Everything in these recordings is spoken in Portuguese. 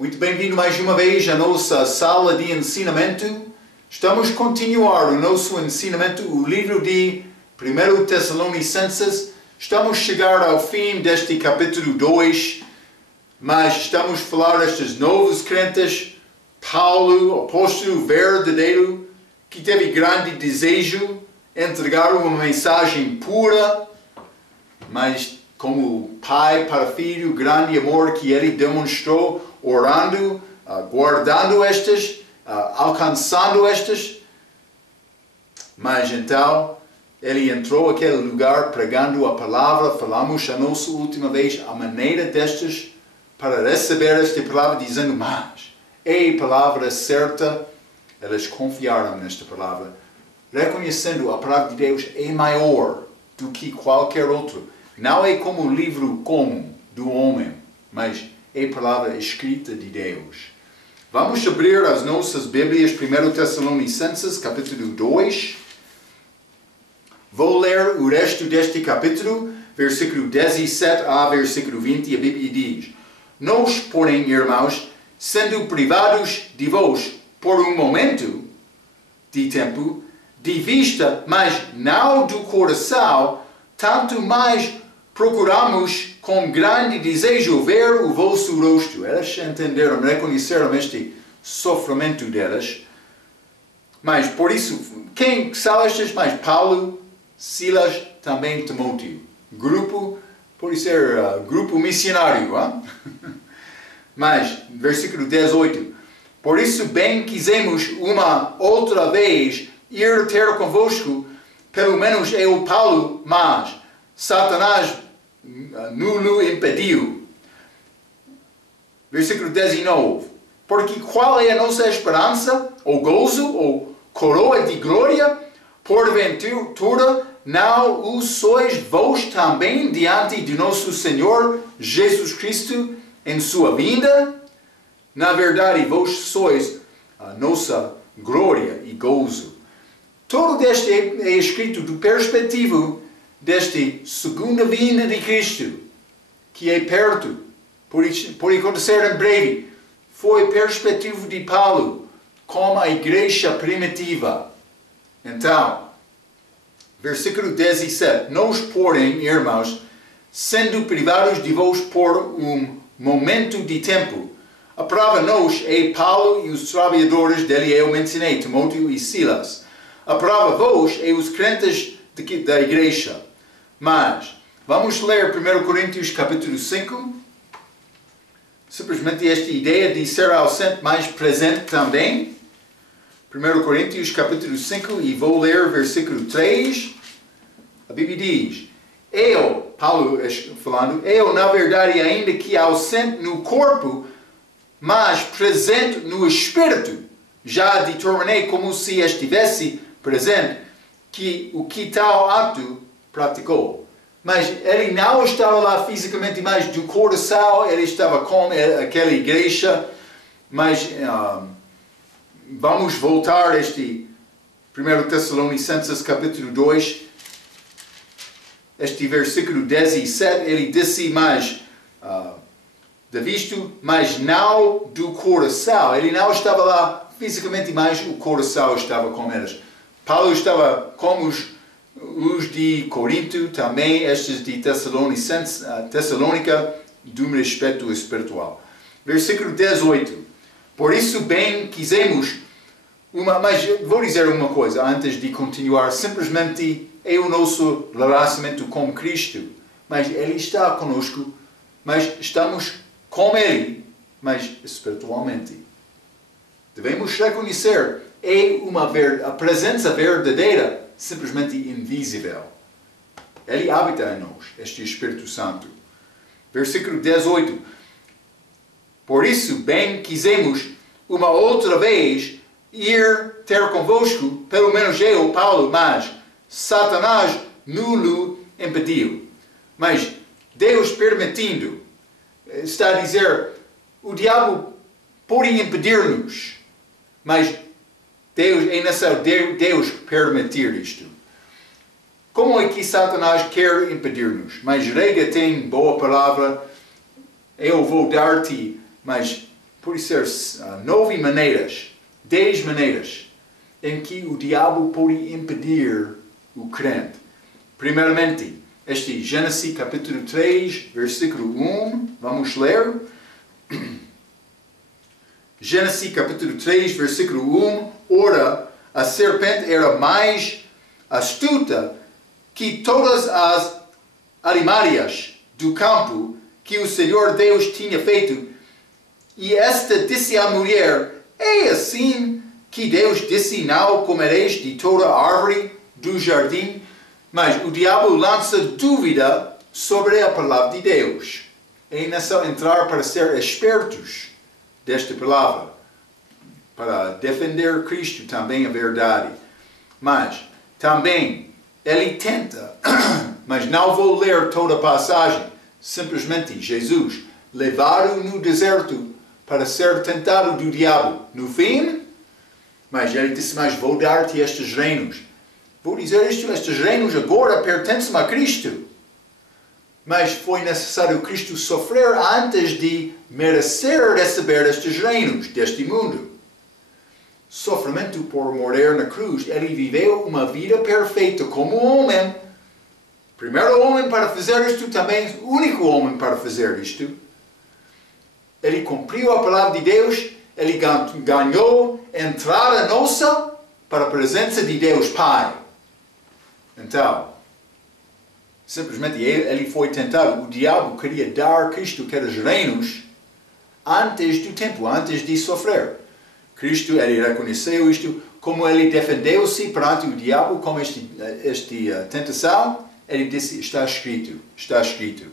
Muito bem-vindo mais uma vez à nossa sala de ensinamento. Estamos a continuar o nosso ensinamento, o livro de 1 Tessalonicenses. Estamos a chegar ao fim deste capítulo 2, mas estamos a falar destes novos crentes, Paulo, apóstolo verdadeiro, que teve grande desejo de entregar uma mensagem pura, mas como pai para filho, grande amor que ele demonstrou, orando, guardando estas, alcançando estas. Mas então, ele entrou naquele lugar pregando a palavra. Falamos a nossa última vez a maneira destas para receber esta palavra, dizendo, mas é a palavra certa. Eles confiaram nesta palavra, reconhecendo a palavra de Deus é maior do que qualquer outro. Não é como um livro comum do homem, mas é a palavra escrita de Deus. Vamos abrir as nossas Bíblias, 1 Tessalonicenses, capítulo 2. Vou ler o resto deste capítulo, versículo 17 a versículo 20, a Bíblia diz: Nós, porém, irmãos, sendo privados de vós por um momento de tempo, de vista, mas não do coração, tanto mais procuramos com grande desejo ver o vosso rosto. Eles entenderam, reconheceram este sofrimento deles. Mas por isso, quem são estes? Mais Paulo, Silas, também Timóteo. Grupo, pode ser grupo missionário. Mas, versículo 18. Por isso bem quisemos uma outra vez ir ter convosco, pelo menos eu, Paulo, mas Satanás nos impediu. Versículo 19. Porque qual é a nossa esperança, ou gozo, ou coroa de glória? Porventura, não o sois vós também diante de nosso Senhor Jesus Cristo em sua vinda? Na verdade, vós sois a nossa glória e gozo. Todo este é escrito do perspectivo desta segunda vinda de Cristo, que é perto, por acontecer em breve. Foi a perspectiva de Paulo, como a igreja primitiva. Então, versículo 17. Nós, porém, irmãos, sendo privados de vós por um momento de tempo, aprova nós é Paulo e os trabalhadores dele eu mencionei, Timóteo e Silas. Aprova vós é os crentes da igreja. Mas, vamos ler 1 Coríntios capítulo 5. Simplesmente esta ideia de ser ausente, mais presente também. 1 Coríntios capítulo 5 e vou ler versículo 3. A Bíblia diz, eu, Paulo falando, eu na verdade ainda que ausente no corpo, mas presente no espírito, já determinei como se estivesse presente, que o que tal ato praticou. Mas ele não estava lá fisicamente, mas do coração ele estava com aquela igreja. Mas vamos voltar a este 1 Tessalonicenses capítulo 2. Este versículo 17, ele disse mais de visto, mas não do coração. Ele não estava lá fisicamente, mas o coração estava com eles. Paulo estava com os de Corinto, também estes de Tessalônica, de um respeito espiritual. Versículo 18. Por isso bem quisemos mas vou dizer uma coisa antes de continuar. Simplesmente é o nosso relacionamento com Cristo. Mas Ele está conosco, mas estamos com Ele, mas espiritualmente. Devemos reconhecer, a presença verdadeira, simplesmente invisível. Ele habita em nós, este Espírito Santo. Versículo 18. Por isso bem quisemos uma outra vez ir ter convosco, pelo menos eu, Paulo, mas Satanás nos impediu. Mas Deus permitindo, está a dizer, o diabo pode impedir-nos, mas Deus, é necessário Deus permitir isto. Como é que Satanás quer impedir-nos? Mas Rega tem boa palavra, eu vou dar-te, mas pode ser 9 maneiras, 10 maneiras em que o diabo pode impedir o crente. Primeiramente, este Gênesis capítulo 3, versículo 1, vamos ler. Gênesis capítulo 3, versículo 1, ora, a serpente era mais astuta que todas as armadilhas do campo que o Senhor Deus tinha feito. E esta disse à mulher, é assim que Deus disse, não comereis de toda árvore do jardim? Mas o diabo lança dúvida sobre a palavra de Deus. É necessário entrar para ser espertos desta palavra, para defender Cristo também a verdade. Mas também ele tenta, mas não vou ler toda a passagem, simplesmente Jesus levado no deserto para ser tentado do diabo. No fim, mas ele disse, mas vou dar-te estes reinos. Vou dizer isto, estes reinos agora pertencem a Cristo. Mas foi necessário Cristo sofrer antes de merecer receber estes reinos deste mundo. Sofrimento por morrer na cruz, ele viveu uma vida perfeita como homem. Primeiro homem para fazer isto, também o único homem para fazer isto. Ele cumpriu a palavra de Deus, ele ganhou entrada nossa para a presença de Deus Pai. Então, simplesmente ele foi tentado. O diabo queria dar a Cristo aqueles reinos antes do tempo, antes de sofrer. Cristo, ele reconheceu isto, como ele defendeu-se perante o diabo com esta tentação, ele disse, está escrito, está escrito.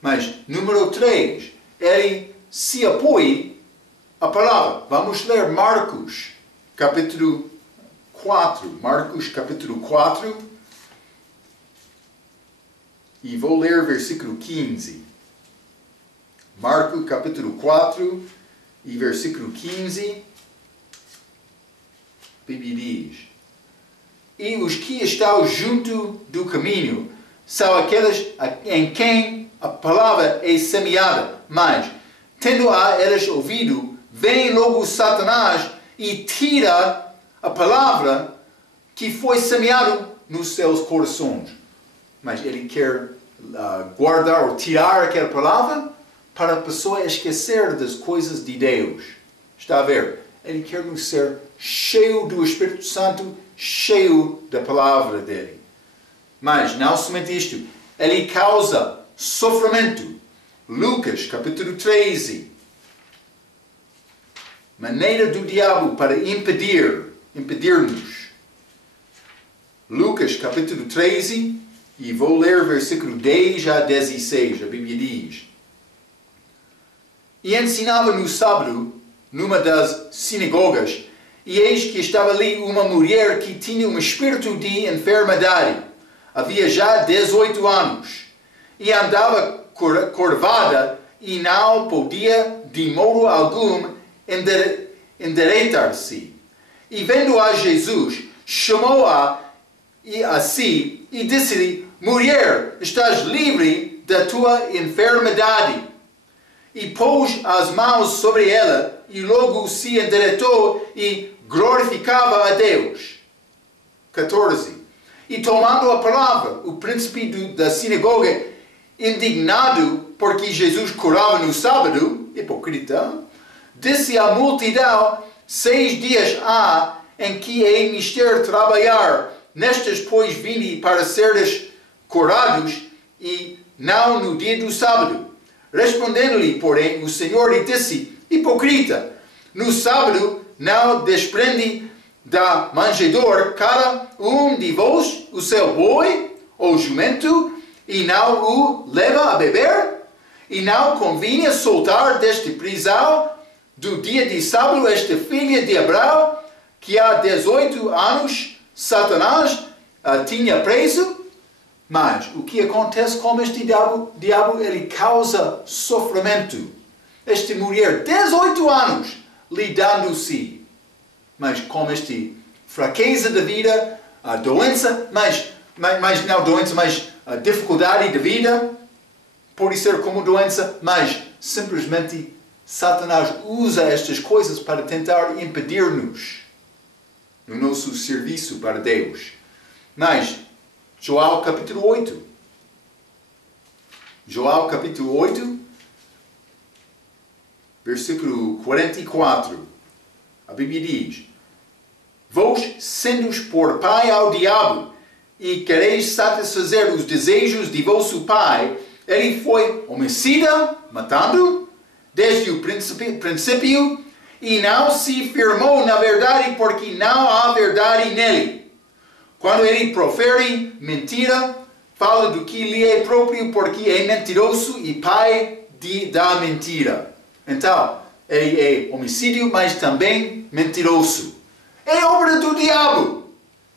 Mas, número 3, ele se apoia à palavra. Vamos ler Marcos, capítulo 4. Marcos, capítulo 4. E vou ler versículo 15. Marcos, capítulo 4, e versículo 15. A Bíblia diz, e os que estão junto do caminho são aqueles em quem a palavra é semeada, mas, tendo-a eles ouvido, vem logo Satanás e tira a palavra que foi semeada nos seus corações. Mas ele quer guardar ou tirar aquela palavra para a pessoa esquecer das coisas de Deus. Está a ver? Ele quer nos ser cheio do Espírito Santo, cheio da palavra dele. Mas não somente isto. Ele causa sofrimento. Lucas, capítulo 13. Maneira do diabo para impedir-nos. Lucas, capítulo 13. E vou ler versículo 10 a 16, a Bíblia diz. E ensinava no sábado, numa das sinagogas, e eis que estava ali uma mulher que tinha um espírito de enfermidade. Havia já 18 anos. E andava curvada e não podia de modo algum endireitar-se. E vendo a Jesus, chamou-a a si e disse-lhe, mulher, estás livre da tua enfermidade. E pôs as mãos sobre ela, e logo se endireitou e glorificava a Deus. 14. E tomando a palavra, o príncipe da sinagoga, indignado porque Jesus curava no sábado, hipocrita, disse à multidão, 6 dias há em que é mister trabalhar, nestes, pois, vinde para seres curados, e não no dia do sábado. Respondendo-lhe, porém, o Senhor lhe disse, hipocrita, no sábado não desprende da manjedoura cada um de vós o seu boi ou jumento, e não o leva a beber? E não convinha soltar deste prisão do dia de sábado esta filha de Abraão, que há 18 anos Satanás tinha preso? Mas o que acontece com este diabo? Ele causa sofrimento. Esta mulher, 18 anos, lidando-se, mas com esta fraqueza da vida, a doença, mas não doença, mas a dificuldade da vida, pode ser como doença, mas simplesmente Satanás usa estas coisas para tentar impedir-nos no nosso serviço para Deus. Mas, Joel capítulo 8. Joel capítulo 8, versículo 44. A Bíblia diz: Vós, sendo por pai ao diabo, e quereis satisfazer os desejos de vosso pai, ele foi homicida, matando, desde o princípio, e não se firmou na verdade, porque não há verdade nele. Quando ele profere mentira, fala do que lhe é próprio, porque é mentiroso e pai da mentira. Então, ele é homicídio, mas também mentiroso. É obra do diabo.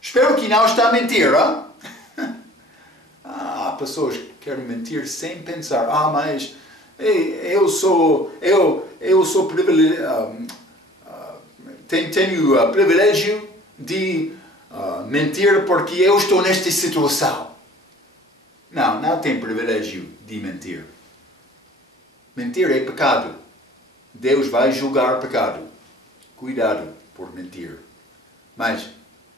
Espero que não está a mentir, hein? Pessoas que querem mentir sem pensar. Mas eu sou privilegiado. Tenho o privilégio de mentir porque eu estou nesta situação. Não tem privilégio de mentir. Mentir é pecado. Deus vai julgar pecado. Cuidado por mentir. Mas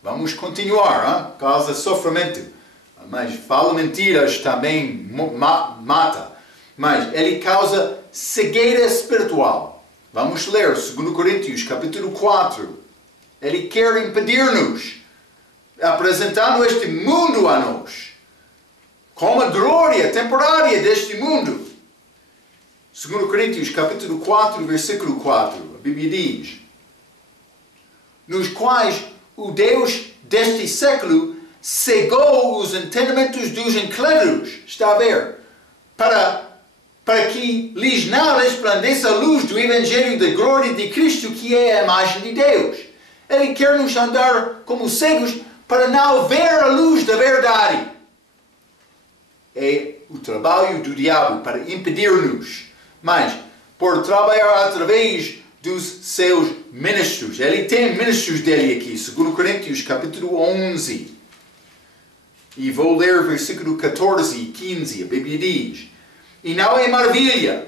vamos continuar, causa sofrimento. Mas fala mentiras também mata. Mas ele causa cegueira espiritual. Vamos ler 2 Coríntios capítulo 4. Ele quer impedir-nos, apresentando este mundo a nós, como a glória temporária deste mundo. 2 Coríntios capítulo 4, versículo 4. A Bíblia diz: nos quais o Deus deste século cegou os entendimentos dos incrédulos, está a ver, para que lhes não resplandeça a luz do Evangelho da glória de Cristo, que é a imagem de Deus. Ele quer nos andar como cegos para não ver a luz da verdade. É o trabalho do diabo para impedir-nos, mas por trabalhar através dos seus ministros. Ele tem ministros dele aqui, 2 Coríntios capítulo 11. E vou ler versículo 14 e 15. A Bíblia diz: e não é maravilha,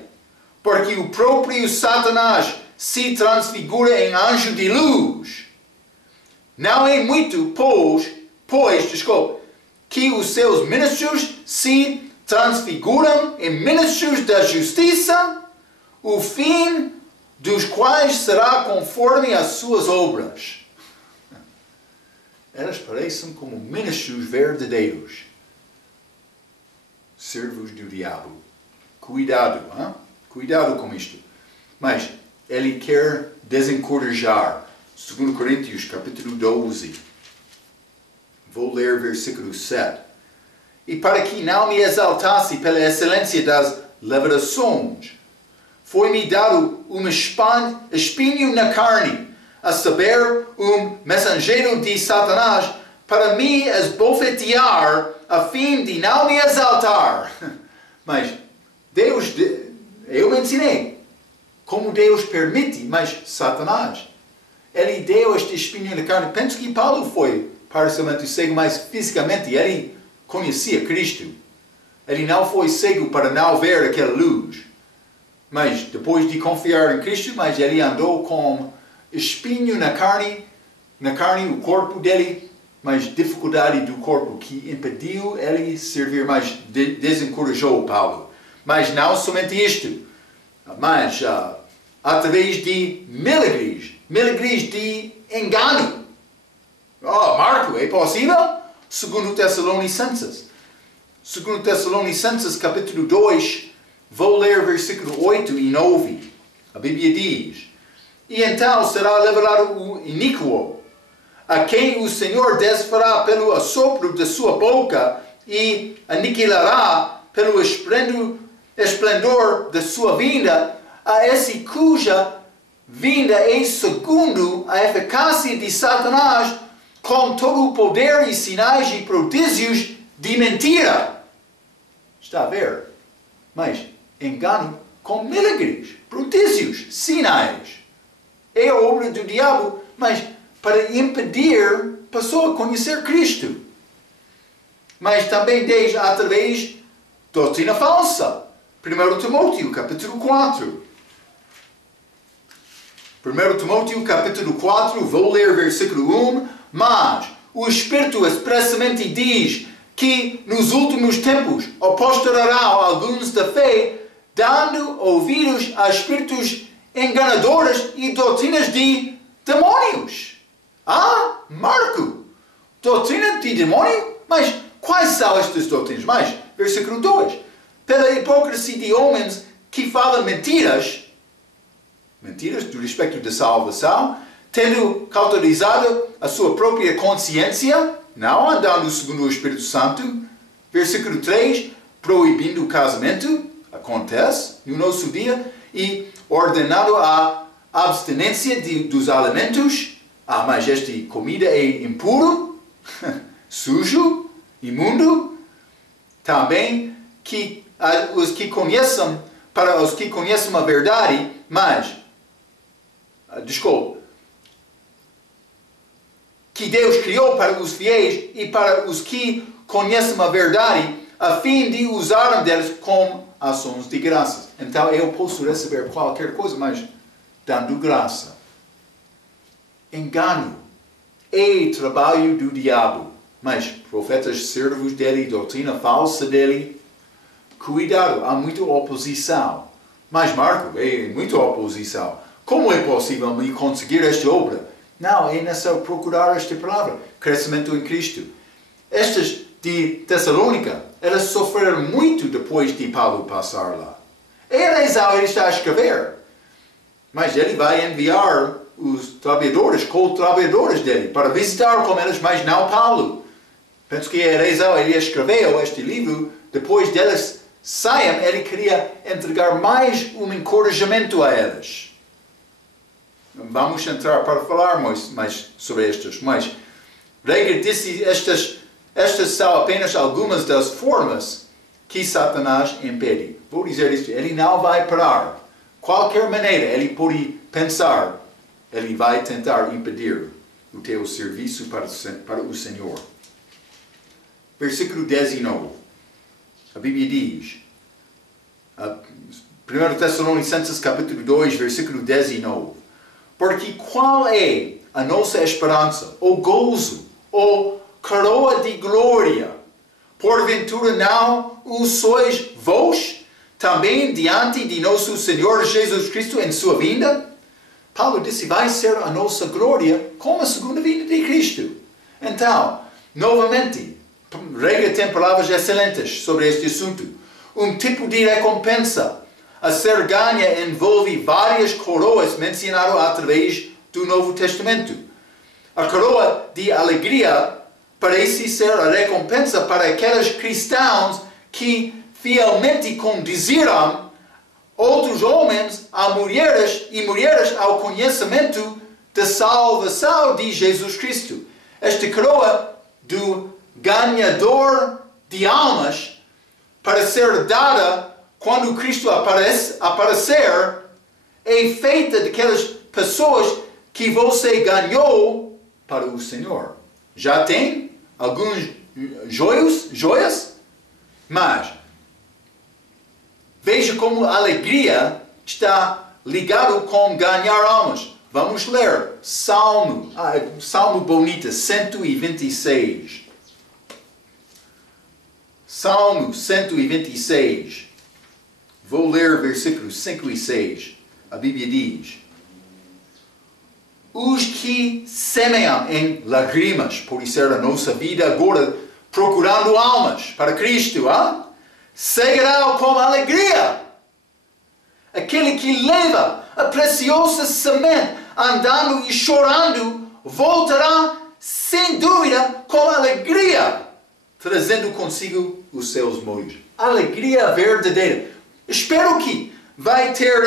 porque o próprio Satanás se transfigura em anjo de luz. Não é muito, pois, que os seus ministros se transfiguram em ministros da justiça, o fim dos quais será conforme as suas obras. Elas parecem como ministros verdadeiros, servos do diabo. Cuidado, cuidado com isto. Mas ele quer desencorajar. 2 Coríntios capítulo 12. Vou ler versículo 7. E para que não me exaltasse pela excelência das revelações, foi-me dado espinho na carne, a saber, mensageiro de Satanás, para me esbofetear, a fim de não me exaltar. Mas Deus, eu me ensinei como Deus permite, mas Satanás, ele deu este espinho na carne. Penso que Paulo foi parcialmente cego, mas fisicamente ele conhecia Cristo. Ele não foi cego para não ver aquela luz. Mas depois de confiar em Cristo, mas ele andou com espinho na carne, o corpo dele, mas dificuldade do corpo que impediu ele servir, mas desencorajou Paulo. Mas não somente isto, mas através de milagres de engano. Marco, é possível? 2 Tessalonicenses capítulo 2, vou ler versículo 8 e 9. A Bíblia diz: e então será revelado o iníquo, a quem o Senhor desfará pelo assopro da sua boca e aniquilará pelo esplendor da sua vinda, a esse cuja vinda é segundo a eficácia de Satanás, com todo o poder e sinais e prodígios de mentira. Está a ver? Mas engano com milagres, prodígios, sinais. É a obra do diabo, mas para impedir a pessoa conhecer Cristo. Mas também desde através de doutrina falsa. 1 Timóteo, capítulo 4. 1 Timóteo capítulo 4, vou ler versículo 1. Mas o Espírito expressamente diz que nos últimos tempos apostará alguns da fé, dando ouvidos a espíritos enganadores e doutrinas de demônios. Ah, Marco, doutrina de demônio? Mas quais são estas doutrinas? Mas, versículo 2. Pela hipocrisia de homens que falam mentiras do respeito da salvação, tendo cauterizado a sua própria consciência, não andando segundo o Espírito Santo. Versículo 3, proibindo o casamento, acontece no nosso dia, e ordenado a abstinência dos alimentos. Ah, mas esta comida é impuro, sujo, imundo. Também que os que conheçam, para os que conhecem a verdade, mas, que Deus criou para os fiéis e para os que conhecem a verdade, a fim de usarem deles com ações de graças. Então eu posso receber qualquer coisa, mas dando graça. Engano é trabalho do diabo, mas profetas servos dele, doutrina falsa dele, cuidado, há muita oposição. Mas Marco, é muita oposição. Como é possível me conseguir esta obra? Não, é necessário procurar esta palavra, crescimento em Cristo. Estas de Tessalônica, elas sofreram muito depois de Paulo passar lá. É a razão ele está a escrever. Mas ele vai enviar os trabalhadores, co-trabalhadores dele, para visitar com eles, mas não Paulo. Penso que é a razão ele escreveu este livro, depois deles saiam, ele queria entregar mais um encorajamento a eles. Vamos entrar para falar mais sobre estas, mas Reger disse estas são apenas algumas das formas que Satanás impede. Vou dizer isto, ele não vai parar. Qualquer maneira ele pode pensar, ele vai tentar impedir o teu serviço para o Senhor. Versículo 19. A Bíblia diz, 1 Tessalonicenses capítulo 2, versículo 19. Porque qual é a nossa esperança, ou gozo, ou coroa de glória? Porventura não o sois vós, também diante de nosso Senhor Jesus Cristo em sua vinda? Paulo disse, vai ser a nossa glória como a segunda vinda de Cristo. Então, novamente, Reger tem palavras excelentes sobre este assunto. Um tipo de recompensa a ser ganha envolve várias coroas mencionadas através do Novo Testamento. A coroa de alegria parece ser a recompensa para aqueles cristãos que fielmente conduziram outros homens a mulheres e mulheres ao conhecimento da salvação de Jesus Cristo. Esta coroa do ganhador de almas para ser dada quando Cristo aparecer, é feita daquelas pessoas que você ganhou para o Senhor. Já tem alguns joias? Mas veja como a alegria está ligado com ganhar almas. Vamos ler Salmo bonito, 126. Salmo 126. Vou ler versículos 5 e 6. A Bíblia diz, os que semeiam em lágrimas, por ser a nossa vida agora procurando almas para Cristo, cegarão com alegria. Aquele que leva a preciosa semente andando e chorando, voltará sem dúvida com alegria, trazendo consigo os seus molhos. Alegria verdadeira. Espero que vai ter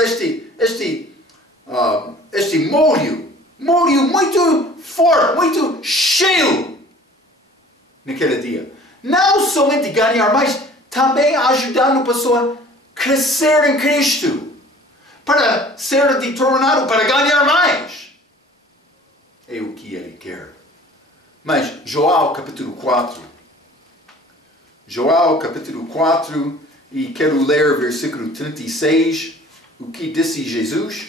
este molho muito forte, muito cheio naquele dia. Não somente ganhar, mas também ajudando a pessoa a crescer em Cristo, para ser determinado para ganhar mais. É o que ele quer. Mas João capítulo 4. João capítulo 4, e quero ler versículo 36, o que disse Jesus.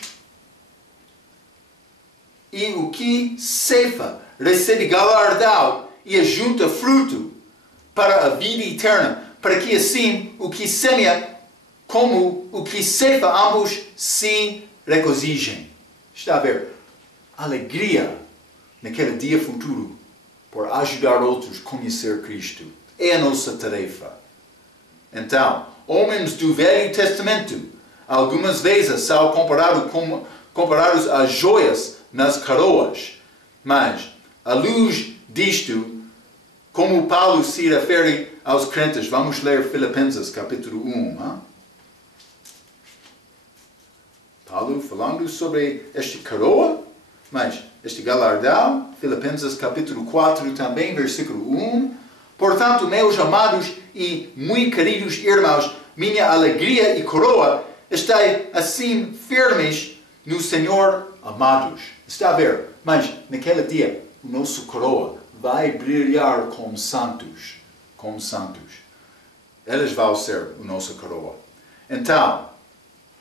e o que ceifa recebe galardão e ajunta fruto para a vida eterna, para que assim o que semeia como o que ceifa ambos se regozijem. Está a ver? Alegria naquele dia futuro por ajudar outros a conhecer Cristo. É a nossa tarefa. Então, homens do Velho Testamento, algumas vezes são comparados a joias nas coroas. Mas, à luz disto, como Paulo se refere aos crentes, vamos ler Filipenses capítulo 1. Hein? Paulo falando sobre esta coroa, mas este galardão, Filipenses capítulo 4 também, versículo 1. Portanto, meus amados e muito queridos irmãos, minha alegria e coroa, estai assim firmes no Senhor, amados. Está a ver? Mas naquele dia, o nosso coroa vai brilhar como santos. Como santos. Eles vão ser a nossa coroa. Então,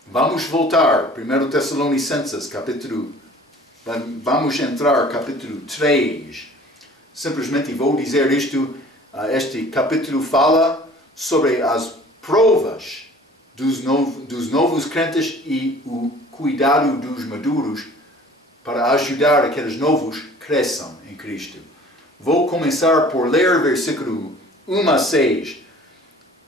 vamos voltar. 1 Tessalonicenses, vamos entrar capítulo 3. Simplesmente vou dizer isto. Este capítulo fala sobre as provas dos novos crentes e o cuidado dos maduros para ajudar aqueles novos que cresçam em Cristo. Vou começar por ler versículo 1 a 6.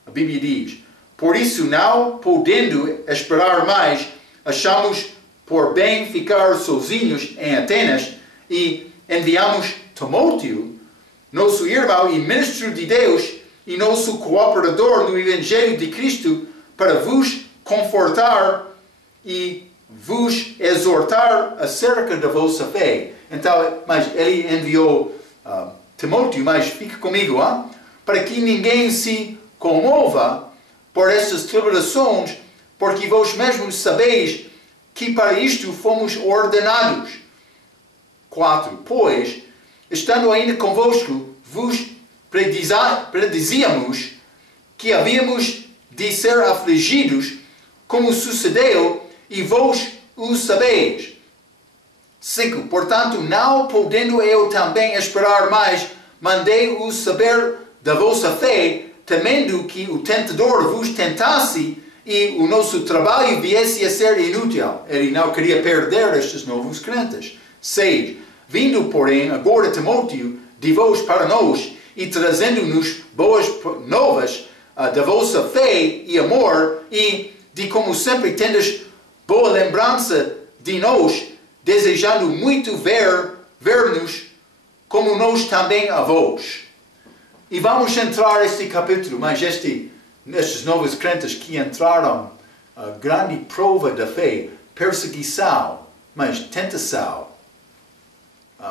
A Bíblia diz: por isso, não podendo esperar mais, achamos por bem ficar sozinhos em Atenas e enviamos Timóteo, nosso irmão e ministro de Deus e nosso cooperador no Evangelho de Cristo, para vos confortar e vos exortar acerca da vossa fé. Então, mas ele enviou Timóteo, mas fique comigo, hein? Para que ninguém se comova por estas tribulações, porque vós mesmos sabeis que para isto fomos ordenados. 4. Pois, estando ainda convosco, vos predizíamos que havíamos de ser afligidos, como sucedeu, e vós o sabeis. 5. Portanto, não podendo eu também esperar mais, mandei-os saber da vossa fé, temendo que o tentador vos tentasse e o nosso trabalho viesse a ser inútil. Ele não queria perder estes novos crentes. 6. Vindo, porém, agora Timóteo de vós para nós e trazendo-nos boas novas da vossa fé e amor e de como sempre tendes boa lembrança de nós, desejando muito ver-nos como nós também a vós. E vamos entrar neste capítulo, mas estes novos crentes que entraram a grande prova da fé, perseguição, mas tentação,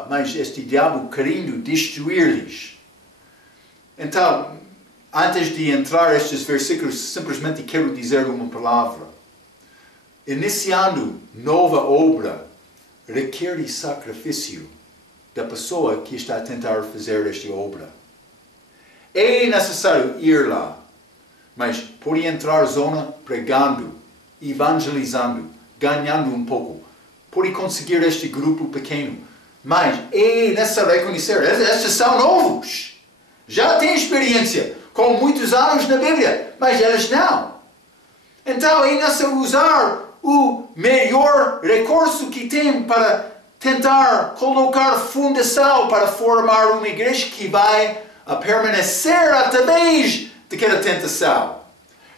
mas este diabo querendo destruir-lhes. Então, antes de entrar nestes versículos, simplesmente quero dizer uma palavra. Iniciando nova obra requer sacrifício da pessoa que está a tentar fazer esta obra. É necessário ir lá, mas pode entrar zona pregando, evangelizando, ganhando um pouco. Pode conseguir este grupo pequeno, mas é necessário reconhecer, estes são novos. Já têm experiência com muitos anos na Bíblia, mas eles não. Então é necessário usar o melhor recurso que tem para tentar colocar fundação para formar uma igreja que vai a permanecer através daquela tentação.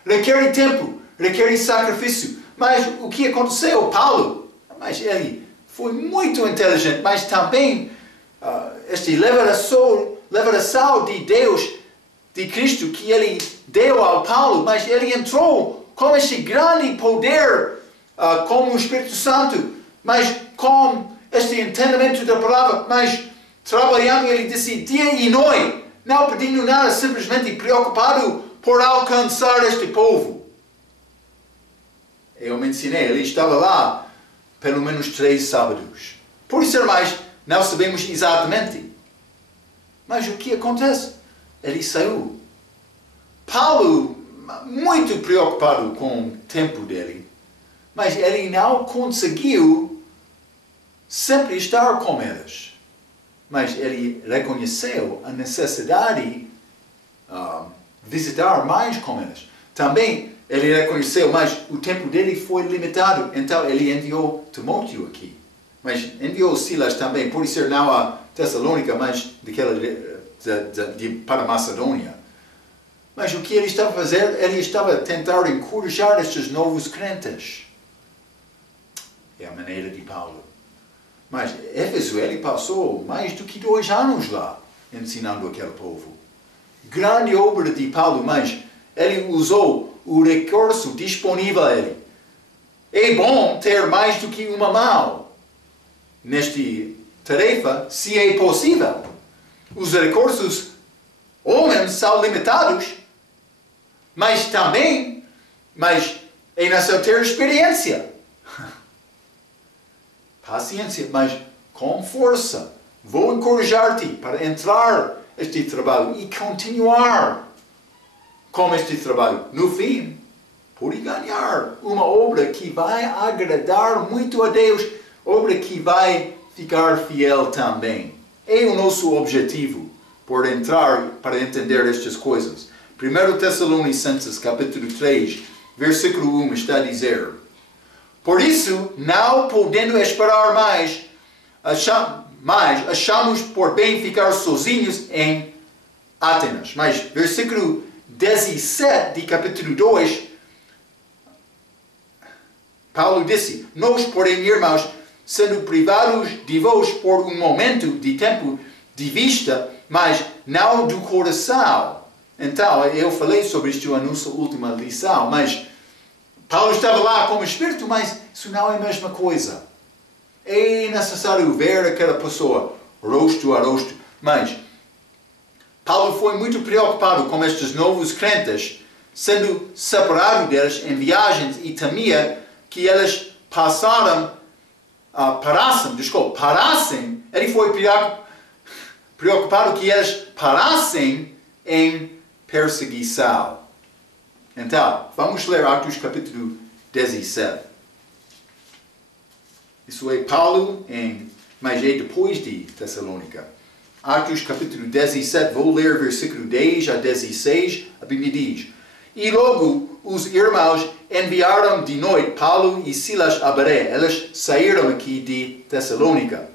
Requer tempo, requer sacrifício. Mas o que aconteceu? Paulo, mas ele foi muito inteligente, mas também esta revelação de Deus, de Cristo, que ele deu ao Paulo, mas ele entrou com este grande poder, como o Espírito Santo, mas com este entendimento da palavra, mas trabalhando, ele disse dia e noite, não pedindo nada, simplesmente preocupado por alcançar este povo. Eu mencionei, ele estava lá pelo menos 3 sábados. Por ser mais, não sabemos exatamente. Mas o que acontece? Ele saiu. Paulo, muito preocupado com o tempo dele, mas ele não conseguiu sempre estar com eles. Mas ele reconheceu a necessidade de visitar mais com eles. Também ele reconheceu, mas o tempo dele foi limitado. Então ele enviou Timóteo aqui. Mas enviou Silas também, por ser não a Tessalônica, mas para Macedônia. Mas o que ele estava a fazer? Ele estava a tentar encorajar estes novos crentes. É a maneira de Paulo. Mas Éfeso, ele passou mais do que 2 anos lá, ensinando aquele povo. Grande obra de Paulo, mas ele usou o recurso disponível a ele. É bom ter mais do que uma mão nesta tarefa, se é possível. Os recursos homens são limitados, mas é necessário ter experiência. Paciência, mas com força. Vou encorajar-te para entrar neste trabalho e continuar com este trabalho. No fim, por ganhar uma obra que vai agradar muito a Deus, obra que vai ficar fiel também. É o nosso objetivo por entrar para entender estas coisas. 1 Tessalonicenses capítulo 3, versículo 1 está a dizer: por isso, não podendo esperar mais, achamos por bem ficar sozinhos em Atenas. Mas, versículo 17 de capítulo 2, Paulo disse: nós, porém, irmãos, sendo privados de vós por um momento de tempo de vista, mas não do coração. Então, eu falei sobre isto na nossa última lição, mas Paulo estava lá como espírito, mas isso não é a mesma coisa. É necessário ver aquela pessoa, rosto a rosto. Mas Paulo foi muito preocupado com estes novos crentes, sendo separado deles em viagens, e temia que eles parassem. Ele foi preocupado que eles parassem em perseguição. Então, vamos ler Atos capítulo 17. Isso é Paulo, mas é depois de Tessalônica. Atos capítulo 17, vou ler versículo 10 a 16, a Bíblia diz: e logo os irmãos enviaram de noite Paulo e Silas a Bereia. Eles saíram aqui de Tessalônica.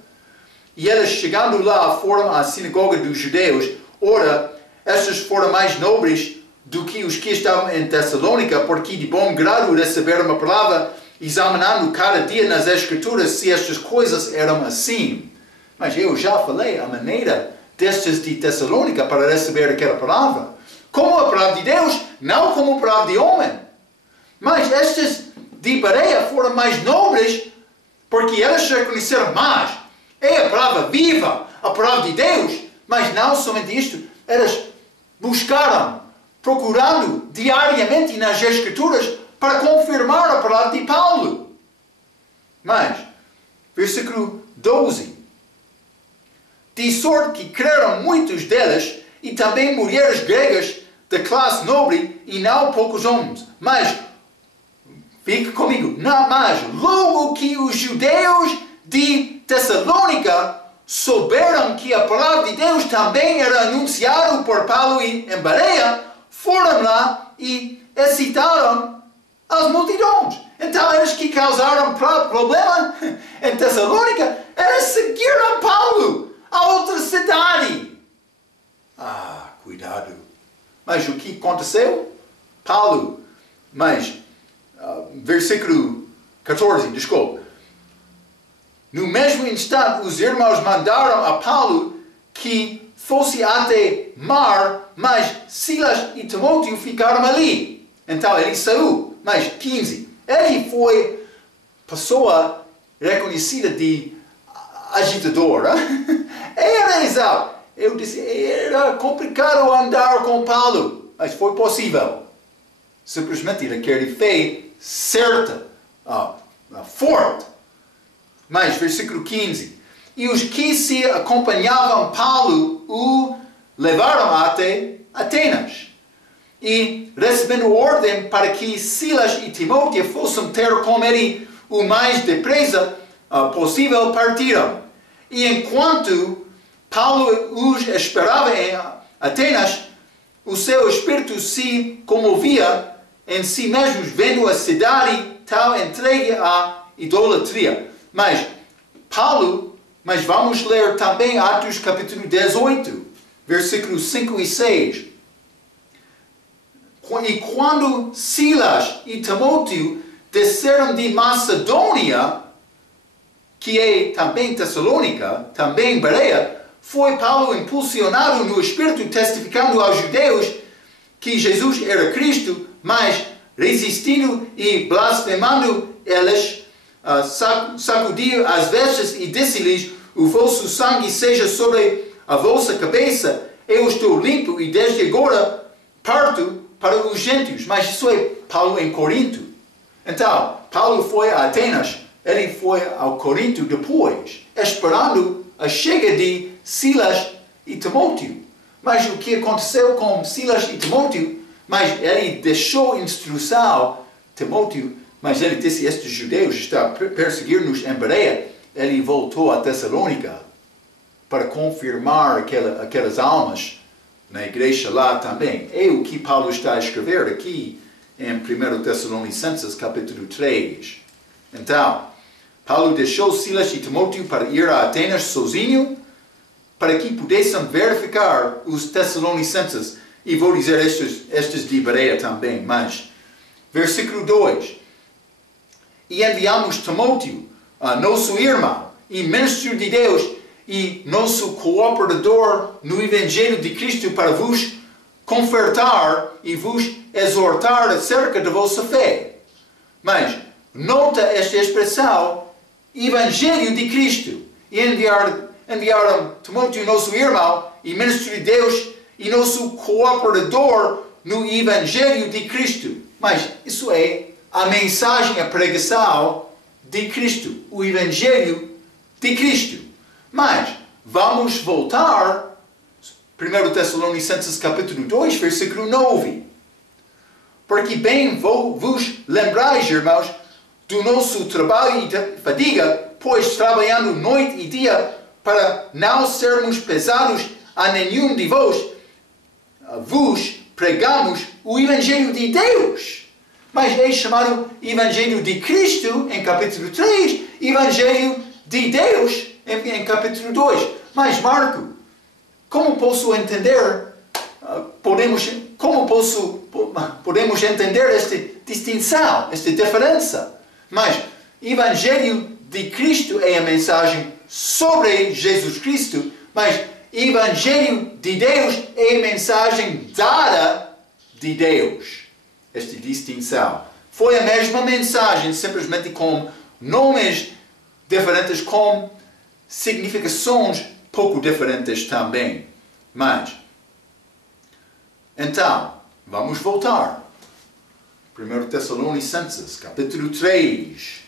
E eles, chegando lá, foram à sinagoga dos judeus. Ora, estes foram mais nobres do que os que estavam em Tessalônica, porque de bom grado receberam a palavra, examinando cada dia nas Escrituras se estas coisas eram assim. Mas eu já falei a maneira destes de Tessalônica para receber aquela palavra. Como a palavra de Deus, não como a palavra de homem. Mas estes de Bereia foram mais nobres, porque eles reconheceram mais. É a palavra viva, a palavra de Deus. Mas não somente isto, eles buscaram, procurando diariamente nas Escrituras para confirmar a palavra de Paulo. Mas, versículo 12. De sorte que creram muitos deles, e também mulheres gregas de classe nobre, e não poucos homens. Mas, fique comigo, não mais. Logo que os judeus de Tessalônica souberam que a palavra de Deus também era anunciada por Paulo em Bereia, foram lá e excitaram as multidões. Então, eles que causaram problema em Tessalônica, eles seguiram Paulo a outra cidade. Cuidado. Mas o que aconteceu? Paulo, versículo 14, desculpa. No mesmo instante, os irmãos mandaram a Paulo que fosse até mar, mas Silas e Timóteo ficaram ali. Então ele saiu. Mas 15. Ele foi pessoa reconhecida de agitador. Era exato. Eu disse, era complicado andar com Paulo, mas foi possível. Simplesmente ele quer fé certa, forte. Mas, versículo 15. E os que se acompanhavam Paulo o levaram até Atenas. E recebendo ordem para que Silas e Timóteo fossem ter com ele o mais depressa, possível partiram. E enquanto Paulo os esperava em Atenas, o seu espírito se comovia em si mesmo, vendo a cidade tal entregue à idolatria. Mas vamos ler também Atos capítulo 18, versículos 5 e 6. E quando Silas e Timóteo desceram de Macedônia, que é também Tessalônica, também Bereia, foi Paulo impulsionado no Espírito, testificando aos judeus que Jesus era Cristo, mas resistindo e blasfemando eles, sacudiu as vestes e disse-lhes: o vosso sangue seja sobre a vossa cabeça, eu estou limpo e desde agora parto para os gentios. Mas isso é Paulo em Corinto. Então, Paulo foi a Atenas, ele foi ao Corinto depois, esperando a chegada de Silas e Timóteo. Mas o que aconteceu com Silas e Timóteo? Mas ele deixou instrução Timóteo, mas ele disse: estes judeus estão a perseguir-nos em Bereia. Ele voltou a Tessalônica para confirmar aquelas almas na igreja lá também. É o que Paulo está a escrever aqui em 1 Tessalonicenses capítulo 3. Então, Paulo deixou Silas e Timóteo para ir a Atenas sozinho, para que pudessem verificar os Tessalonicenses. E vou dizer estes de Bereia também. Mas, versículo 2. E enviamos Timóteo, nosso irmão e ministro de Deus, e nosso cooperador no Evangelho de Cristo, para vos confortar e vos exortar acerca da vossa fé. Mas, nota esta expressão, Evangelho de Cristo. E enviaram Timóteo, nosso irmão e ministro de Deus, e nosso cooperador no Evangelho de Cristo. Mas isso é a mensagem, a pregação de Cristo, o Evangelho de Cristo. Mas vamos voltar, 1 Tessalonicenses capítulo 2, versículo 9. Porque bem vos lembrais, irmãos, do nosso trabalho e fadiga, pois trabalhando noite e dia para não sermos pesados a nenhum de vos pregamos o Evangelho de Deus. Mas é chamado Evangelho de Cristo em capítulo 3, Evangelho de Deus em capítulo 2. Mas Marco, como posso entender, podemos entender esta distinção, esta diferença? Mas Evangelho de Cristo é a mensagem sobre Jesus Cristo, mas Evangelho de Deus é a mensagem dada de Deus. Esta distinção. Foi a mesma mensagem, simplesmente com nomes diferentes, com significações pouco diferentes também. Mas, então, vamos voltar. 1 Tessalonicenses, capítulo 3.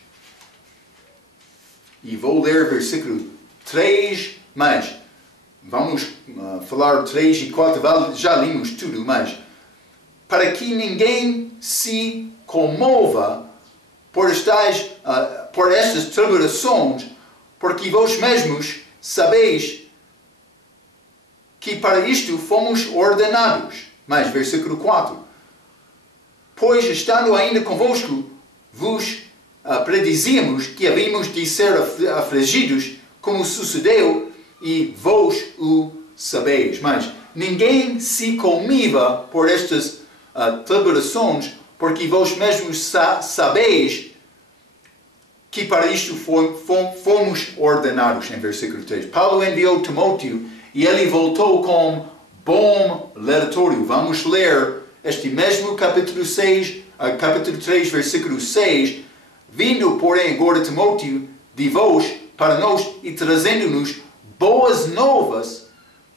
E vou ler versículo 3, mas vamos falar 3 e 4, já limos tudo, mas para que ninguém se comova por estas tribulações, porque vós mesmos sabeis que para isto fomos ordenados. Mas, versículo 4. Pois, estando ainda convosco, vos predizíamos que havíamos de ser afligidos, como sucedeu, e vós o sabeis. Mas ninguém se comiva por estas tribulações, porque vós mesmos sabeis que para isto fomos ordenados, em versículo 3. Paulo enviou Timóteo e ele voltou com bom relatório. Vamos ler este mesmo capítulo 3, versículo 6. Vindo, porém, agora Timóteo de vós para nós e trazendo-nos boas novas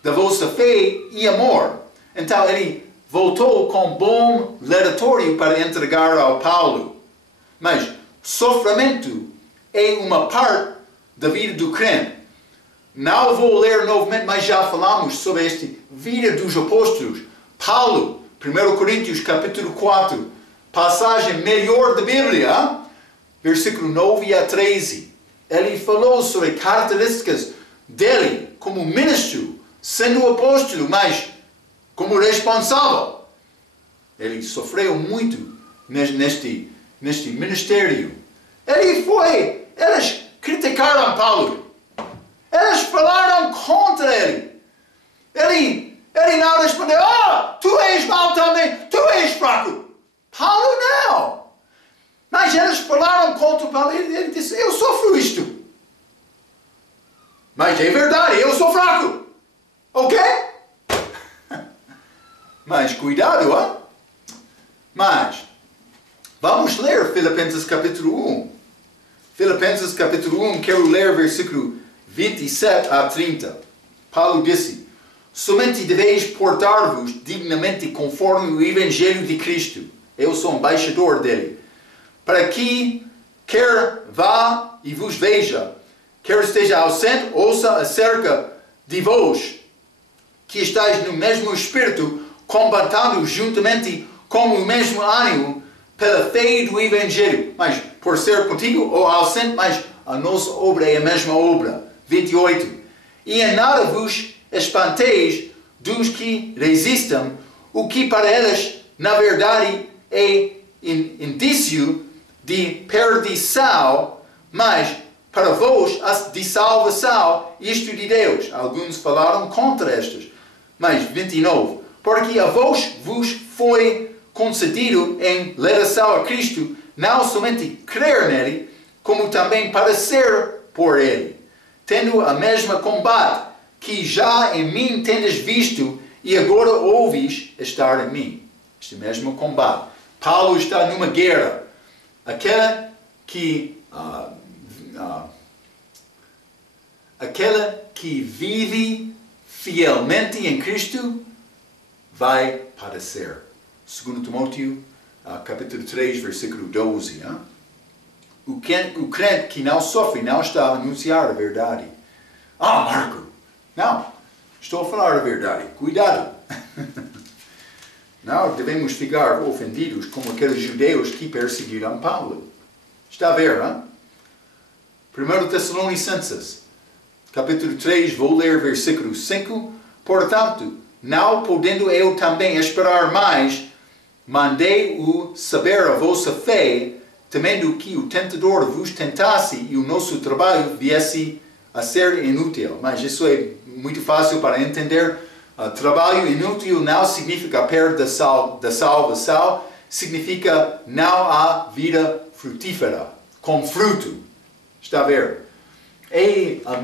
da vossa fé e amor. Então ele voltou com bom relatório para entregar ao Paulo. Mas sofrimento é uma parte da vida do crente. Não vou ler novamente, mas já falamos sobre esta vida dos apóstolos. Paulo, 1 Coríntios capítulo 4, passagem melhor da Bíblia, versículo 9 a 13. ele falou sobre características dele como ministro, sendo apóstolo, mas como responsável. Ele sofreu muito neste ministério. Eles criticaram Paulo. Eles falaram contra ele. Ele não respondeu, tu és mau também, tu és fraco. Paulo não. Mas eles falaram contra Paulo e ele disse, eu sofro isto. Mas é verdade, eu sou fraco. Ok? Mas cuidado, hein? Mas, vamos ler Filipenses capítulo 1. Filipenses capítulo 1, quero ler versículo 27 a 30. Paulo disse, somente deveis portar-vos dignamente conforme o Evangelho de Cristo. Eu sou embaixador dele. Para que, quer vá e vos veja, quer esteja ausente, ouça acerca de vós, que estáis no mesmo espírito, combatendo juntamente com o mesmo ânimo, pela fé do Evangelho. Mas, por ser contigo ou ausente, mas a nossa obra é a mesma obra. 28. E em nada vos espanteis dos que resistem, o que para eles, na verdade, é indício de perdição, mas para vós de salvação, isto de Deus. Alguns falaram contra estes. Mas 29. Porque a vós vos foi concedido em ligação a Cristo, não somente crer nele, como também padecer por ele, tendo a mesma combate que já em mim tendes visto e agora ouvis estar em mim. Este mesmo combate. Paulo está numa guerra. Aquela que vive fielmente em Cristo vai padecer. 2 Timóteo, capítulo 3, versículo 12. Hein? O crente que não sofre não está a anunciar a verdade. Marco, não, estou a falar a verdade. Cuidado. Não devemos ficar ofendidos como aqueles judeus que perseguiram Paulo. Está a ver, hein? 1 Tessalonicenses, capítulo 3, vou ler versículo 5. Portanto, não podendo eu também esperar mais, mandei-o saber a vossa fé, temendo que o tentador vos tentasse e o nosso trabalho viesse a ser inútil. Mas isso é muito fácil para entender. Trabalho inútil não significa perda da salvação, significa não há vida frutífera, com fruto. Está a ver? É a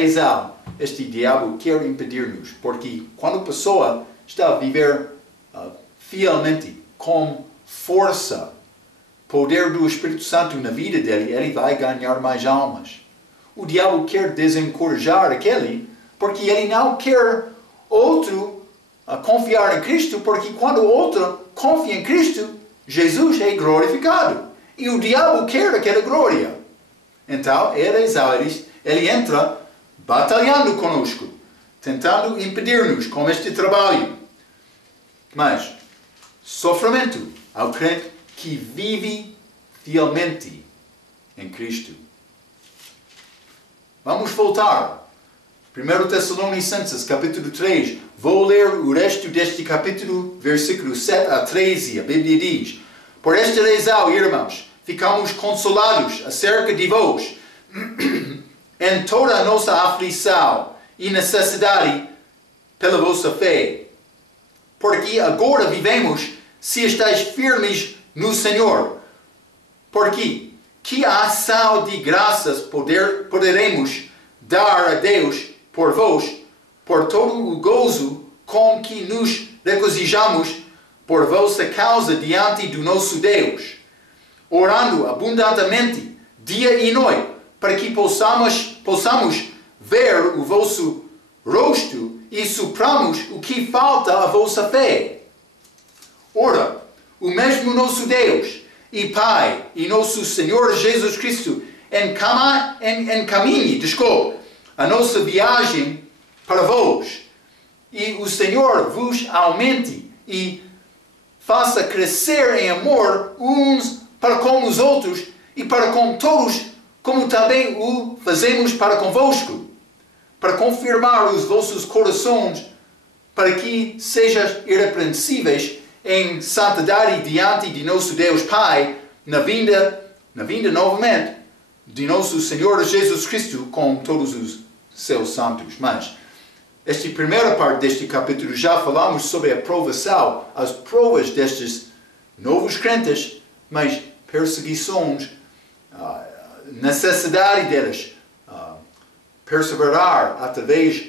razão este diabo quer impedir-nos, porque quando a pessoa está a viver fielmente, com força, poder do Espírito Santo na vida dele, ele vai ganhar mais almas. O diabo quer desencorajar aquele, porque ele não quer outro confiar em Cristo, porque quando o outro confia em Cristo, Jesus é glorificado. E o diabo quer aquela glória. Então, ele entra batalhando conosco, tentando impedir-nos com este trabalho. Mas, sofrimento ao crente que vive fielmente em Cristo. Vamos voltar. 1 Tessalonicenses, capítulo 3. Vou ler o resto deste capítulo, versículos 7 a 13. A Bíblia diz: por esta razão, irmãos, ficamos consolados acerca de vós, em toda a nossa aflição e necessidade pela vossa fé. Porque agora vivemos, se estáis firmes no Senhor. Porque que ação de graças poderemos dar a Deus por vós, por todo o gozo com que nos regozijamos por vossa causa diante do nosso Deus, orando abundantemente dia e noite, para que possamos ver o vosso rosto e supramos o que falta à vossa fé. Ora, o mesmo nosso Deus e Pai e nosso Senhor Jesus Cristo encaminhe a nossa viagem para vós, e o Senhor vos aumente e faça crescer em amor uns para com os outros e para com todos como também o fazemos para convosco, para confirmar os vossos corações, para que sejam irrepreensíveis em santidade diante de nosso Deus Pai, na vinda novamente de nosso Senhor Jesus Cristo com todos os seus santos. Mas esta primeira parte deste capítulo já falamos sobre a provação, as provas destes novos crentes, mas perseguições, necessidade deles perseverar através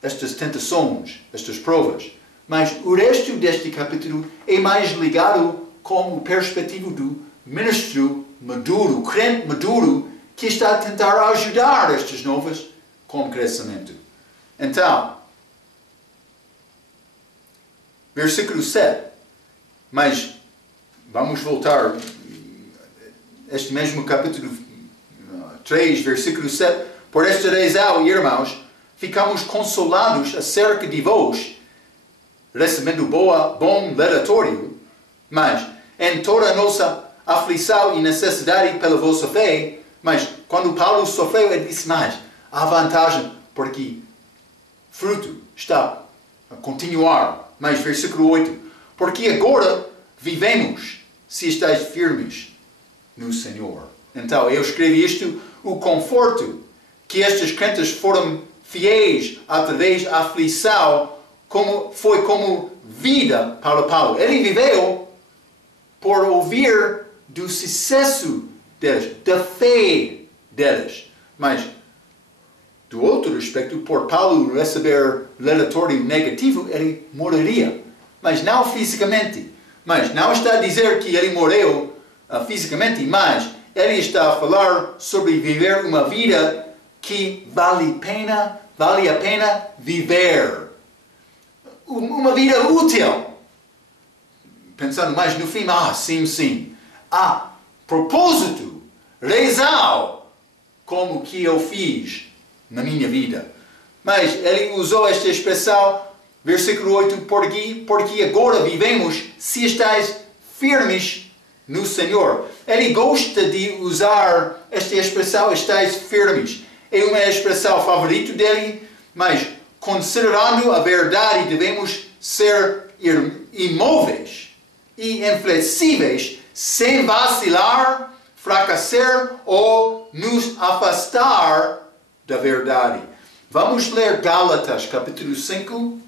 destas tentações, estas provas. Mas o resto deste capítulo é mais ligado com a perspectiva do ministro maduro, crente maduro, que está a tentar ajudar estes novos com crescimento. Então, versículo 7. Mas vamos voltar este mesmo capítulo 3, versículo 7. Por esta razão, irmãos, ficamos consolados acerca de vós, recebendo bom relatório, mas em toda a nossa aflição e necessidade pela vossa fé. Mas quando Paulo sofreu, ele disse, mas há vantagem, porque fruto está a continuar. Mas versículo 8, porque agora vivemos, se estáis firmes no Senhor. Então, eu escrevi isto, o conforto que estes crentes foram fiéis através da aflição, foi como vida para Paulo. Ele viveu por ouvir do sucesso deles, da fé deles. Mas, do outro aspecto, por Paulo receber relatório negativo, ele morreria. Mas não fisicamente. Mas não está a dizer que ele morreu fisicamente, mas ele está a falar sobre viver uma vida que vale a pena viver. Uma vida útil. Pensando mais no fim, sim. Propósito, razão, como que eu fiz na minha vida. Mas ele usou esta expressão, versículo 8, porque agora vivemos se estáis firmes no Senhor. Ele gosta de usar esta expressão, estáis firmes. É uma expressão favorita dele, mas considerando a verdade, devemos ser imóveis e inflexíveis, sem vacilar, fracassar ou nos afastar da verdade. Vamos ler Gálatas, capítulo 5.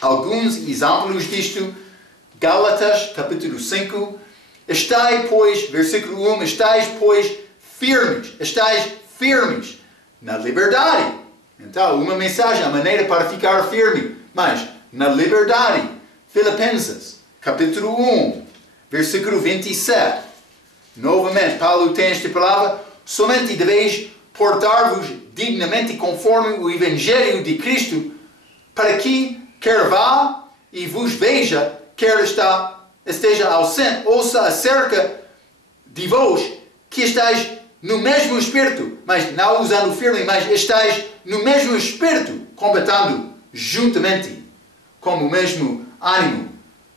Alguns exemplos disto. Gálatas, capítulo 5. Estais, pois, versículo 1, estais, pois, firmes na liberdade. Então, uma mensagem, a maneira para ficar firme, mas na liberdade. Filipenses, capítulo 1, versículo 27. Novamente, Paulo tem esta palavra, somente deveis portar-vos dignamente conforme o Evangelho de Cristo, para que, quer vá e vos veja, quer esteja ausente, ouça acerca de vós, que estáis no mesmo Espírito, mas não usando firme, mas estáis no mesmo Espírito, combatendo juntamente, com o mesmo ânimo,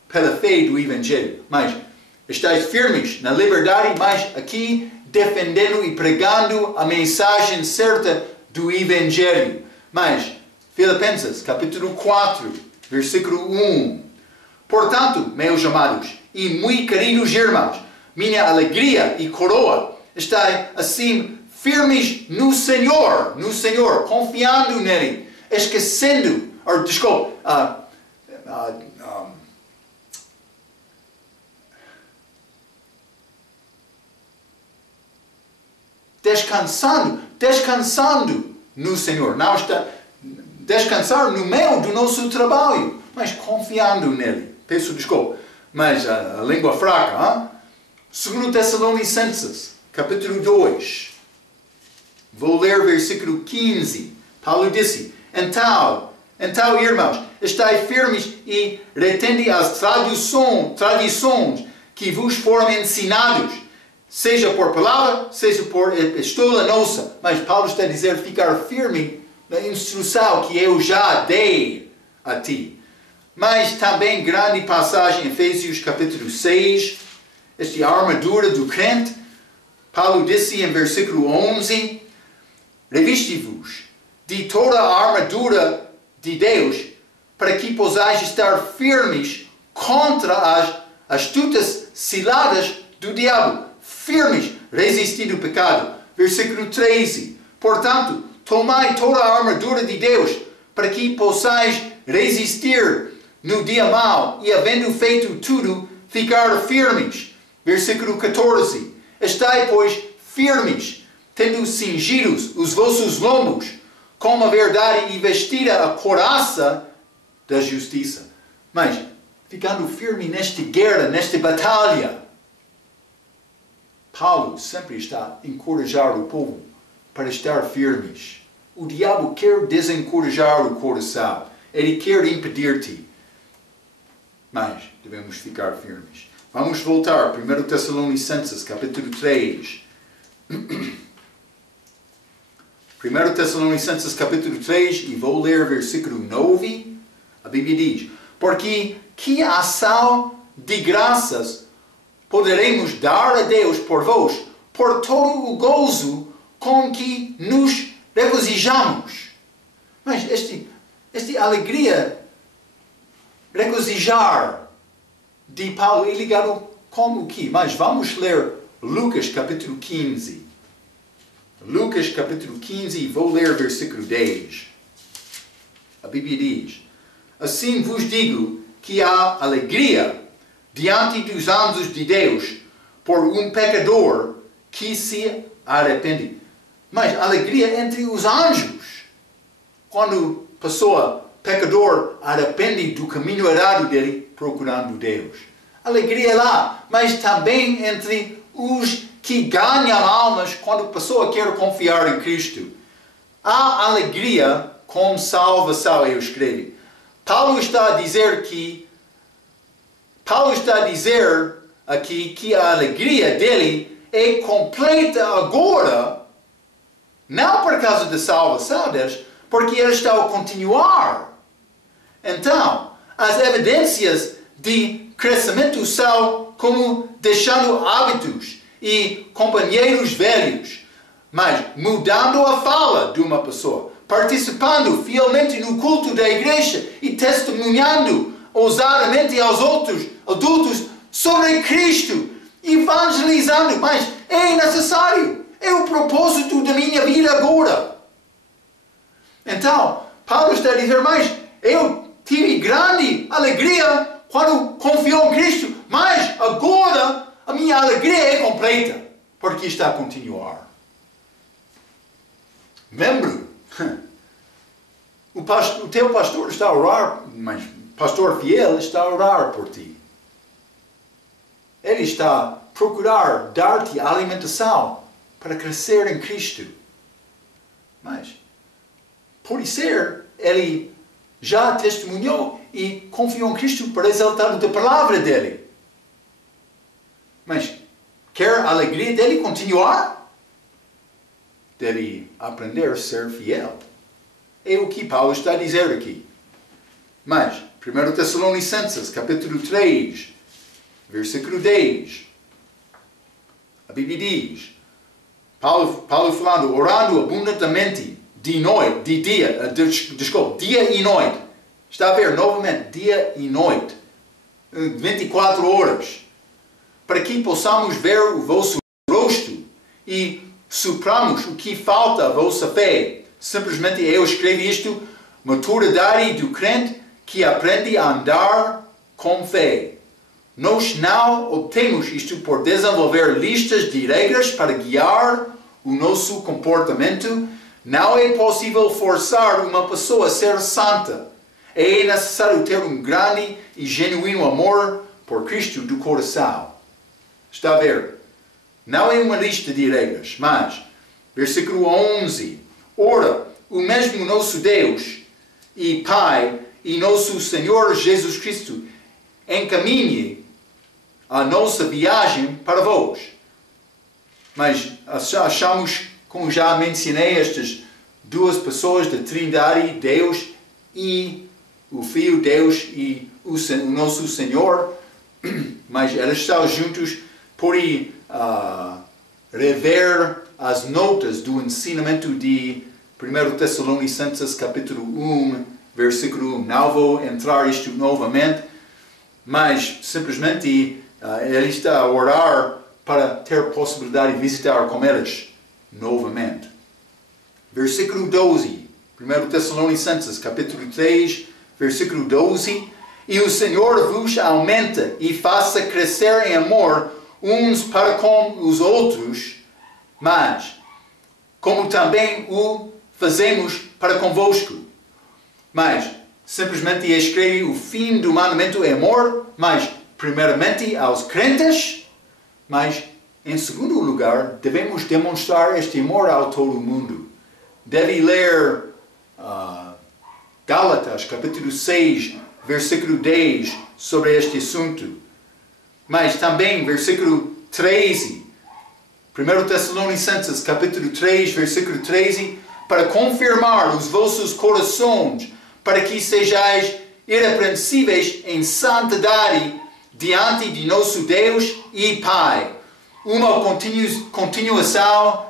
pela fé do Evangelho. Mas estáis firmes na liberdade, mas aqui defendendo e pregando a mensagem certa do Evangelho. Mas, Filipenses, capítulo 4, versículo 1. Portanto, meus amados e muito queridos irmãos, minha alegria e coroa, estai assim firmes no Senhor, confiando nele, esquecendo, descansando no Senhor. Não está descansar no meio do nosso trabalho, mas confiando nele. Peço desculpa, mas a língua fraca. 2 Tessalonicenses, capítulo 2. Vou ler versículo 15. Paulo disse, Então, irmãos, estai firmes e retende as tradições que vos foram ensinados, seja por palavra, seja por epístola nossa. Mas Paulo está a dizer ficar firme na instrução que eu já dei a ti. Mas também grande passagem em Efésios capítulo 6, esta armadura do crente, Paulo disse em versículo 11, reviste-vos de toda a armadura de Deus, para que possais estar firmes contra as astutas ciladas do diabo, firmes, resistindo o pecado. Versículo 13, portanto, tomai toda a armadura de Deus, para que possais resistir no dia mau, e havendo feito tudo, ficar firmes. Versículo 14, estai, pois, firmes, tendo cingidos os vossos lombos, com a verdade, e vestida a couraça da justiça. Mas, ficando firme nesta guerra, nesta batalha, Paulo sempre está a encorajar o povo para estar firmes. O diabo quer desencorajar o coração. Ele quer impedir-te. Mas devemos ficar firmes. Vamos voltar. 1 Tessalonicenses, capítulo 3. 1 Tessalonicenses, capítulo 3, e vou ler versículo 9. A Bíblia diz, porque que ação de graças poderemos dar a Deus por vós, por todo o gozo com que nos regozijamos. Mas esta alegria, regozijar de Paulo é ligado com o que? Mas vamos ler Lucas capítulo 15. Lucas capítulo 15, vou ler versículo 10. A Bíblia diz, assim vos digo que há alegria diante dos anjos de Deus por um pecador que se arrepende. Mas alegria entre os anjos. Quando a pessoa, pecador, arrepende do caminho errado dele, procurando Deus. Alegria lá, mas também entre os que ganham almas quando a pessoa quer confiar em Cristo. Há alegria com salvação, eu escrevo. Paulo está a dizer aqui que a alegria dele é completa agora, não por causa da salvação deles, porque ele está a continuar. Então, as evidências de crescimento são como deixando hábitos e companheiros velhos, mas mudando a fala de uma pessoa, participando fielmente no culto da igreja e testemunhando ousadamente aos outros adultos sobre Cristo, evangelizando. Mas é necessário, é o propósito da minha vida agora. Então, Paulo está a dizer, mas eu tive grande alegria quando confiou em Cristo, mas agora a minha alegria é completa, porque está a continuar. Membro, o teu pastor está a orar, mas pastor fiel está a orar por ti. Ele está a procurar dar-te a alimentação para crescer em Cristo. Mas, por ser, ele já testemunhou e confiou em Cristo para exaltar da palavra dele. Mas, quer a alegria dele continuar? Dele aprender a ser fiel. É o que Paulo está a dizer aqui. Mas, 1 Tessalonicenses, capítulo 3, versículo 10. A Bíblia diz, Paulo falando, orando abundantemente dia e noite. Está a ver novamente, dia e noite. 24 horas. Para que possamos ver o vosso rosto e supramos o que falta à vossa fé. Simplesmente eu escrevo isto, maturidade do crente que aprende a andar com fé. Nós não obtemos isto por desenvolver listas de regras para guiar o nosso comportamento. Não é possível forçar uma pessoa a ser santa. É necessário ter um grande e genuíno amor por Cristo do coração. Está a ver? Não é uma lista de regras, mas, versículo 11. Ora, o mesmo nosso Deus e Pai e nosso Senhor Jesus Cristo encaminhe a nossa viagem para vós. Mas achamos, como já mencionei, estas duas pessoas da Trindade, Deus e o Filho, Deus e o nosso Senhor, mas elas estão juntos por rever as notas do ensinamento de 1 Tessalonicenses capítulo 1, versículo 1. Não vou entrar isto novamente, mas simplesmente ele está a orar para ter possibilidade de visitar com eles novamente. Versículo 12, 1 Tessalonicenses capítulo 3, versículo 12. E o Senhor vos aumenta e faça crescer em amor uns para com os outros, mas como também o fazemos para convosco. Mas simplesmente escreve o fim do mandamento é amor, mas primeiramente aos crentes, mas em segundo lugar devemos demonstrar este amor a todo o mundo. Deve ler Gálatas capítulo 6, versículo 10 sobre este assunto. Mas também versículo 13, 1 Tessalonicenses capítulo 3, versículo 13, para confirmar os vossos corações, para que sejais irrepreensíveis em santidade diante de nosso Deus e Pai. Uma continuação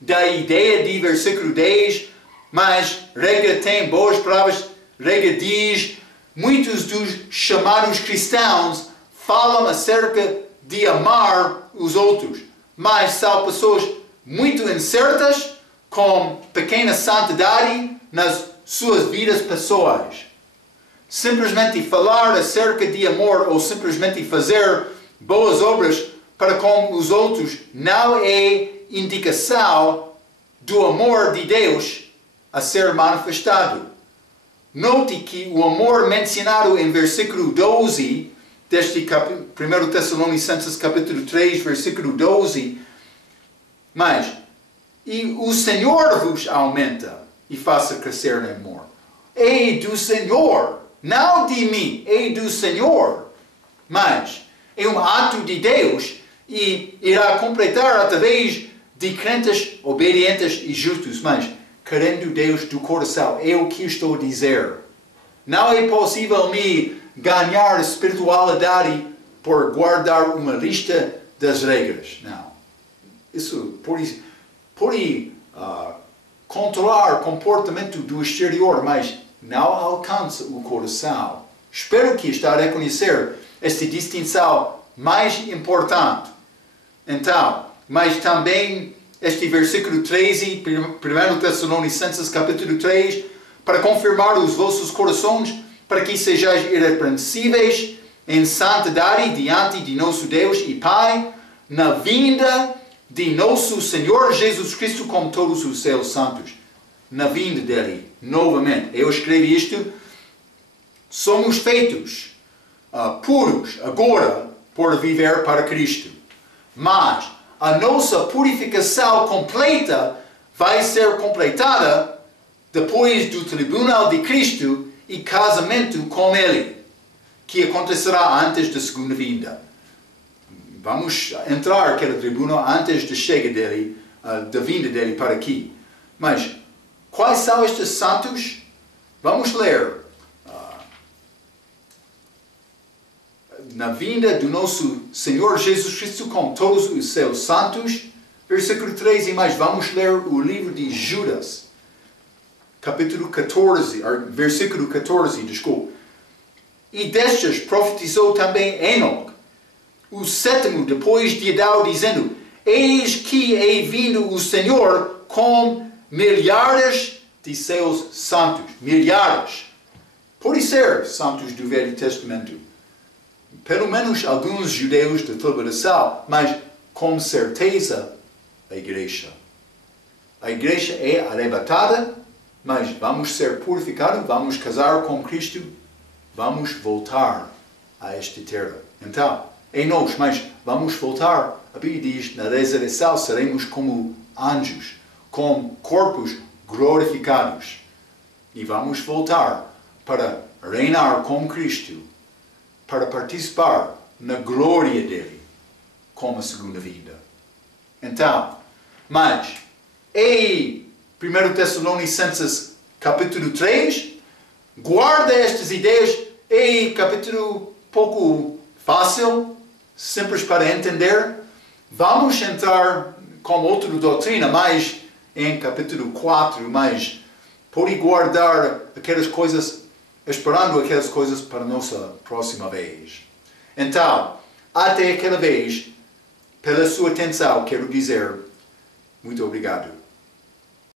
da ideia de versículo 10, mas regra tem boas palavras, regra diz, muitos dos chamados cristãos falam acerca de amar os outros, mas são pessoas muito incertas, com pequena santidade nas suas vidas pessoais. Simplesmente falar acerca de amor ou simplesmente fazer boas obras para com os outros não é indicação do amor de Deus a ser manifestado. Note que o amor mencionado em versículo 12 deste 1 Tessalonicenses capítulo 3, versículo 12, mas e o Senhor vos aumenta e faça crescer no amor. É do Senhor, não de mim, é do Senhor. Mas é um ato de Deus e irá completar através de crentes obedientes e justos, mas querendo Deus do coração. É o que estou a dizer. Não é possível me ganhar espiritualidade por guardar uma lista das regras. Não. Isso pode controlar o comportamento do exterior, mas não alcança o coração. Espero que está a reconhecer esta distinção mais importante. Então, mas também este versículo 13, 1 Tessalonicenses capítulo 3, para confirmar os vossos corações, para que sejais irrepreensíveis em santidade diante de nosso Deus e Pai, na vinda de nosso Senhor Jesus Cristo com todos os seus santos. Na vinda dele, novamente. Eu escrevi isto. Somos feitos puros agora por viver para Cristo. Mas a nossa purificação completa vai ser completada depois do tribunal de Cristo e casamento com Ele, que acontecerá antes da segunda vinda. Vamos entrar naquele tribunal antes da chegada dele, da vinda dele para aqui. Mas quais são estes santos? Vamos ler. Na vinda do nosso Senhor Jesus Cristo com todos os seus santos, versículo 13, mas vamos ler o livro de Judas, capítulo 14, versículo 14, desculpe. E destes profetizou também Enoque, o sétimo depois de Adão, dizendo, eis que é vindo o Senhor com milhares de seus santos. Milhares. Pode ser santos do Velho Testamento. Pelo menos alguns judeus da tribulação, mas com certeza a igreja. A igreja é arrebatada, mas vamos ser purificados, vamos casar com Cristo, vamos voltar a esta terra. Então, é nós, mas vamos voltar. A Bíblia diz, na ressurreição seremos como anjos, com corpos glorificados. E vamos voltar para reinar com Cristo, para participar na glória dele, como a segunda vida. Então, mas, em 1 Tessalonicenses capítulo 3, guarda estas ideias, é capítulo pouco fácil, simples para entender. Vamos entrar como outra doutrina, mas em capítulo 4, mas pode guardar aquelas coisas, esperando aquelas coisas para a nossa próxima vez. Então, até aquela vez, pela sua atenção, quero dizer muito obrigado.